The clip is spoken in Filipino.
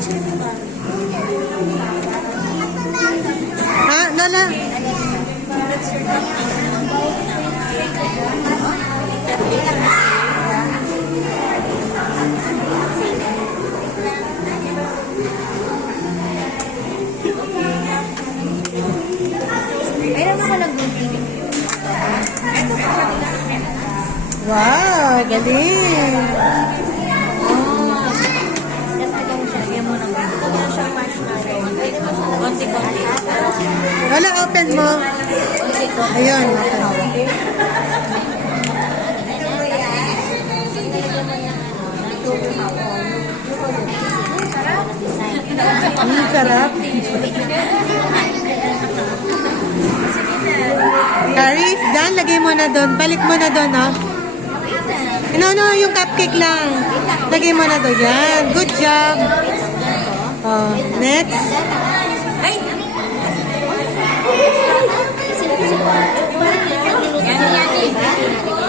Ha? Lala? Mayroon ako nag-gunting. Wow, galing. Wala, open mo. Ayun, open mo. Sarap. Karis, Dan, lagay mo na doon. Balik mo na doon, oh. No, yung cupcake lang. Lagay mo na doon. Yan. Good job. Oh, next. Ay! Yan.